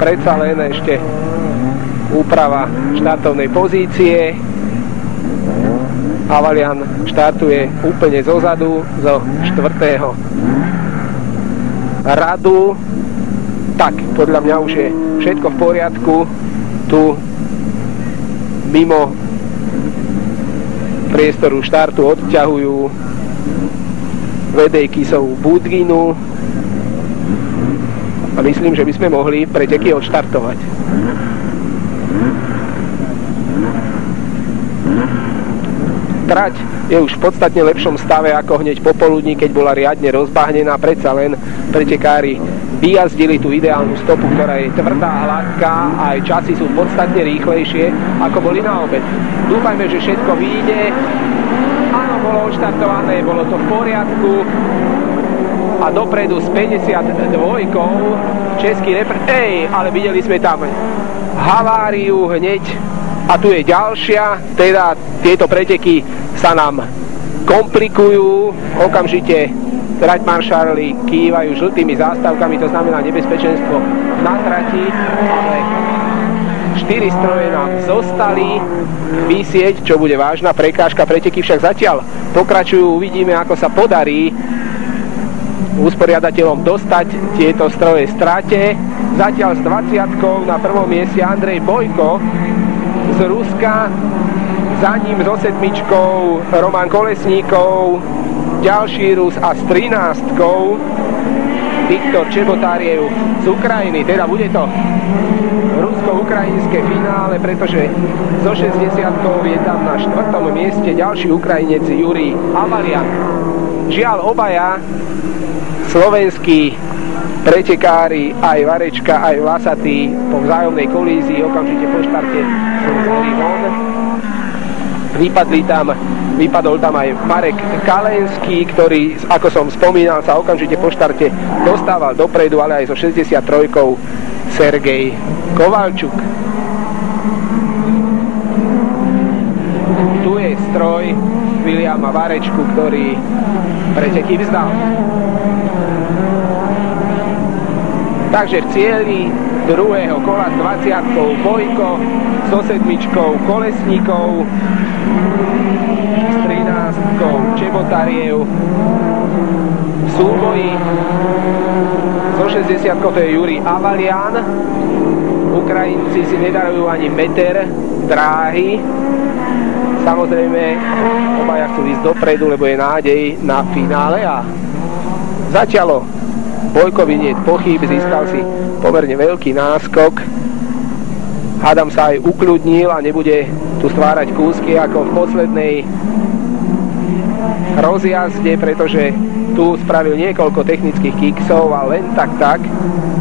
predsa len ešte úprava štartovnej pozície. Avalian štartuje úplne zozadu, zo 4. radu. Tak, podľa mňa už je všetko v poriadku. Tu mimo priestoru štartu odťahujú Vedejkisovú Budvinu a myslím, že by sme mohli preteky odštartovať. Trať je už v podstatne lepšom stave ako hneď popoludní, keď bola riadne rozbahnená. Predsa len pretekári vyjazdili tú ideálnu stopu, ktorá je tvrdá, hladká a aj časy sú podstatne rýchlejšie, ako boli na obed. Dúfajme, že všetko vyjde. Áno, bolo odštartované, bolo to v poriadku. A dopredu s 52-kou český ale videli sme tam haváriu hneď. A tu je ďalšia, teda tieto preteky sa nám komplikujú. Okamžite trať maršáli kývajú žltými zástavkami, to znamená nebezpečenstvo na trati, ale 4 stroje nám zostali vysieť, čo bude vážna prekážka. Preteky však zatiaľ pokračujú, uvidíme, ako sa podarí usporiadateľom dostať tieto stroje z trate. Zatiaľ s 20-kou na prvom mieste Andrej Bojko z Ruska, za ním so 7-čkou Roman Kolesníkov, ďalší Rus a s 13-kou Viktor Čebotáriev z Ukrajiny. Teda bude to rusko-ukrajinské finále, pretože so 60-kou je tam na 4. mieste ďalší Ukrajinec Jurij Avalian. Žiaľ, obaja slovenskí pretekári, aj Varečka, aj Vlasatý, po vzájomnej kolízii okamžite po štarte sú zlí von. Vypadol tam aj Marek Kalenský, ktorý, ako som spomínal, sa okamžite po štarte dostával dopredu, ale aj so 63-kou Sergej Kovalčuk. Tu je stroj Viliama Varečku, ktorý preteky vzdal. Takže v cieli druhého kola s 20-kou Bojko, so 7-čkou Kolesníkov, s 13-kou Čebotariev. V súboji so 60-kou to je Jurij Avalian. Ukrajinci si nedarujú ani meter dráhy. Samozrejme, obaja chcú ísť dopredu, lebo je nádej na finále a začalo. Bojkovi nie je pochyb, získal si pomerne veľký náskok. Hádam sa aj ukľudnil a nebude tu stvárať kúsky ako v poslednej rozjazde, pretože tu spravil niekoľko technických kiksov a len tak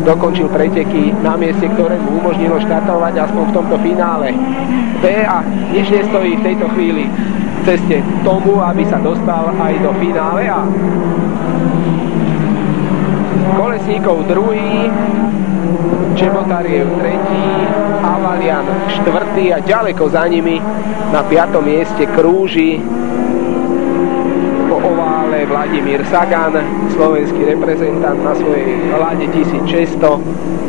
dokončil preteky na mieste, ktoré mu umožnilo štartovať aspoň v tomto finále B a nič nestojí v tejto chvíli v ceste tomu, aby sa dostal aj do finále A. Kolesníkov druhý, Čebotariev tretí, Avalian štvrtý a ďaleko za nimi na 5. mieste krúži po ovále Vladimír Sagan, slovenský reprezentant na svojej Lade 1600.